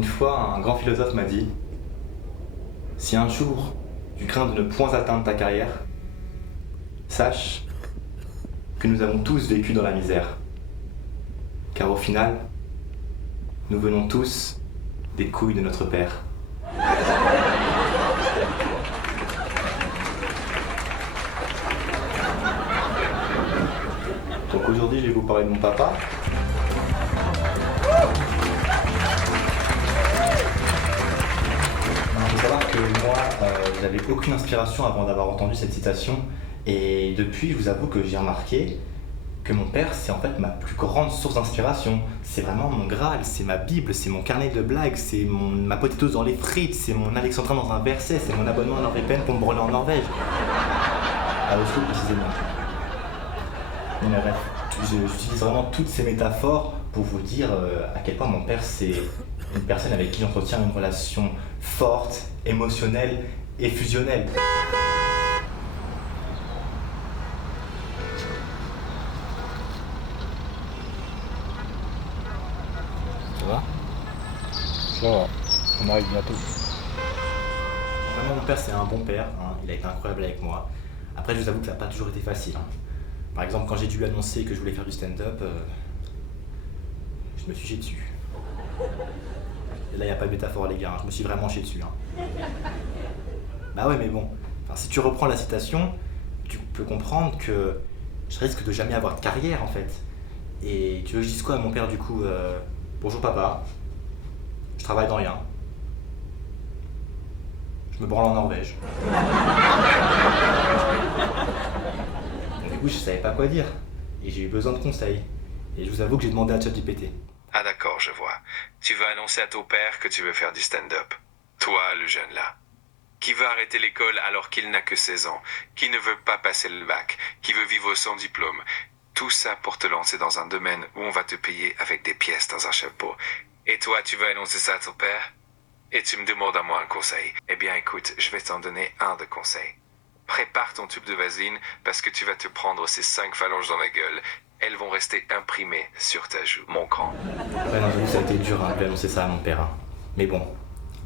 Une fois, un grand philosophe m'a dit « Si un jour tu crains de ne point atteindre ta carrière, sache que nous avons tous vécu dans la misère. Car au final, nous venons tous des couilles de notre père. » Donc aujourd'hui, je vais vous parler de mon papa. Il faut savoir que moi, j'avais aucune inspiration avant d'avoir entendu cette citation. Et depuis, je vous avoue que j'ai remarqué que mon père, c'est en fait ma plus grande source d'inspiration. C'est vraiment mon Graal, c'est ma Bible, c'est mon carnet de blagues, c'est ma potatoes dans les frites, c'est mon alexandrin dans un verset, c'est mon abonnement à NordVPN pour me brûler en Norvège. À Oslo, précisément. Non mais bref, j'utilise vraiment toutes ces métaphores pour vous dire à quel point mon père, c'est une personne avec qui j'entretiens une relation forte, émotionnelle et fusionnelle. Ça va ? Ça va, on arrive bientôt. Vraiment, mon père, c'est un bon père, hein. Il a été incroyable avec moi. Après, je vous avoue que ça n'a pas toujours été facile, hein. Par exemple, quand j'ai dû lui annoncer que je voulais faire du stand-up, je me suis chié dessus. Et là, il n'y a pas de métaphore, les gars, hein. Je me suis vraiment chié dessus, hein. Bah ouais, mais bon, enfin, si tu reprends la citation, tu peux comprendre que je risque de jamais avoir de carrière, en fait. Et tu veux que je dise quoi à mon père, du coup bonjour papa, je travaille dans rien. Je me branle en Norvège. Du coup, je savais pas quoi dire. Et j'ai eu besoin de conseils. Et je vous avoue que j'ai demandé à ChatGPT. Ah d'accord, je vois. Tu veux annoncer à ton père que tu veux faire du stand-up. Toi, le jeune là. Qui veut arrêter l'école alors qu'il n'a que 16 ans. Qui ne veut pas passer le bac. Qui veut vivre sans diplôme. Tout ça pour te lancer dans un domaine où on va te payer avec des pièces dans un chapeau. Et toi, tu veux annoncer ça à ton père? Et tu me demandes à moi un conseil. Eh bien écoute, je vais t'en donner un de conseil. Prépare ton tube de vaseline parce que tu vas te prendre ces 5 phalanges dans la gueule. Elles vont rester imprimées sur ta joue, mon cran. Ouais, non, j'avoue, ça a été dur hein, de lui annoncer ça à mon père. Hein. Mais bon,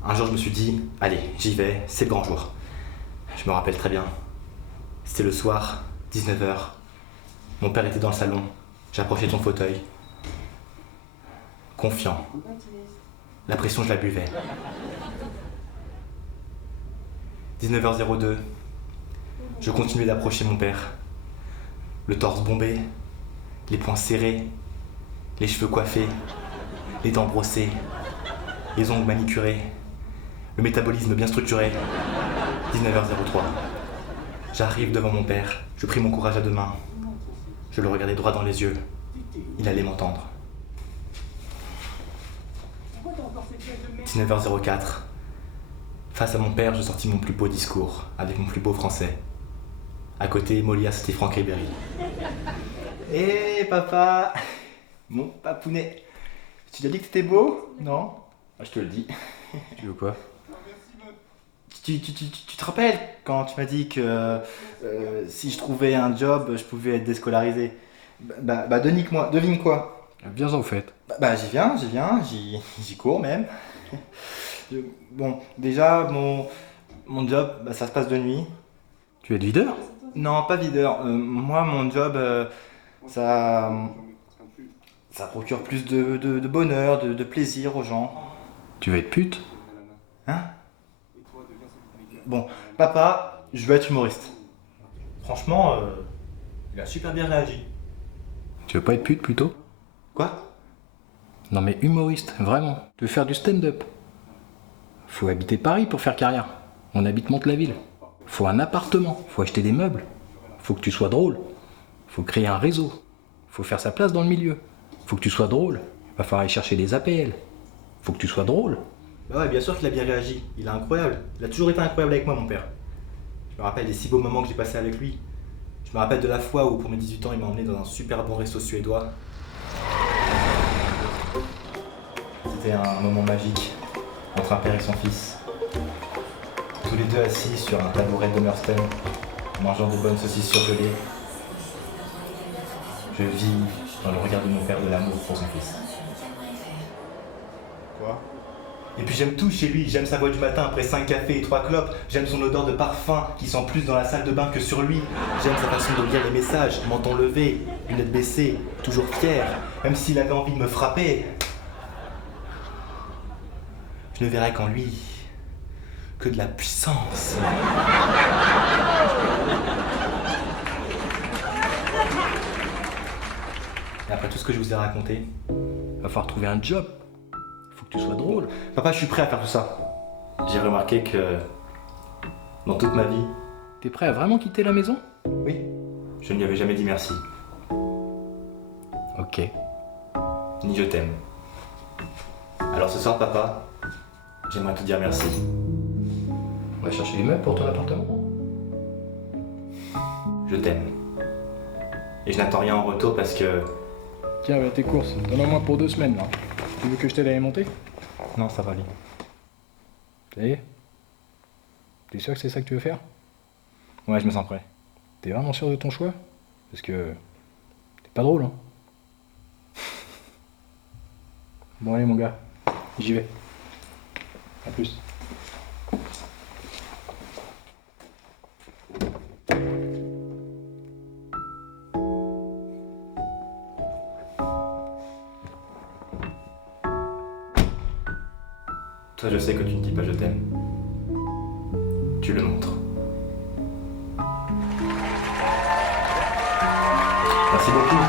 un jour je me suis dit, allez, j'y vais, c'est le grand jour. Je me rappelle très bien. C'était le soir, 19h. Mon père était dans le salon. J'approchais de son fauteuil. Confiant. La pression, je la buvais. 19h02. Je continuais d'approcher mon père. Le torse bombé, les poings serrés, les cheveux coiffés, les dents brossées, les ongles manicurés, le métabolisme bien structuré. 19h03. J'arrive devant mon père, je pris mon courage à deux mains. Je le regardais droit dans les yeux. Il allait m'entendre. 19h04. Face à mon père, je sortis mon plus beau discours, avec mon plus beau français. À côté, Molias et Franck Ribéry. Hé papa, mon papounet, tu t'as dit que t'étais beau? Non? Je te le dis. Tu veux quoi? Tu te rappelles quand tu m'as dit que si je trouvais un job, je pouvais être déscolarisé? Devine quoi? Viens-en au fait. J'y viens, j'y cours même. Bon, déjà, mon job, ça se passe de nuit. Tu es de videur? Non, pas videur. Moi, mon job, ça procure plus de bonheur, de plaisir aux gens. Tu veux être pute? Hein? Bon, papa, je veux être humoriste. Franchement, il a super bien réagi. Tu veux pas être pute plutôt? Quoi? Non mais humoriste, vraiment. Tu veux faire du stand-up? Faut habiter Paris pour faire carrière. On habite Mantes-la-Ville. Faut un appartement, faut acheter des meubles. Faut que tu sois drôle. Faut créer un réseau. Faut faire sa place dans le milieu. Faut que tu sois drôle. Va falloir aller chercher des APL. Faut que tu sois drôle. Bah ouais, bien sûr qu'il a bien réagi. Il est incroyable. Il a toujours été incroyable avec moi, mon père. Je me rappelle des si beaux moments que j'ai passés avec lui. Je me rappelle de la fois où, pour mes 18 ans, il m'a emmené dans un super bon resto suédois. C'était un moment magique entre un père et son fils. Tous les deux assis sur un tabouret de Merston, mangeant de bonnes saucisses surgelées. Je vis dans le regard de mon père de l'amour pour son fils. Quoi? Et puis j'aime tout chez lui, j'aime sa voix du matin après 5 cafés et 3 clopes, j'aime son odeur de parfum qui sent plus dans la salle de bain que sur lui, j'aime sa façon de lire les messages, menton levé, lunettes baissées, toujours fier, même s'il avait envie de me frapper. Je ne verrai qu'en lui que de la puissance. Et après tout ce que je vous ai raconté, Va falloir trouver un job. Faut que tu sois drôle. papa, je suis prêt à faire tout ça. J'ai remarqué que dans toute ma vie, T'es prêt à vraiment quitter la maison? oui, je ne lui avais jamais dit merci, Ok. ni je t'aime. Alors ce soir, papa, j'aimerais te dire merci. On va chercher des meubles pour ton appartement. Je t'aime. Et je n'attends rien en retour parce que... Tiens, va tes courses. T'en as moins pour 2 semaines là. Tu veux que je t'aide à les monter? Non, ça va aller. Ça y est? T'es sûr que c'est ça que tu veux faire? Ouais, je me sens prêt. T'es vraiment sûr de ton choix? Parce que t'es pas drôle, hein. Bon allez mon gars, j'y vais. A plus. Toi, je sais que tu ne dis pas je t'aime. Tu le montres. Merci beaucoup.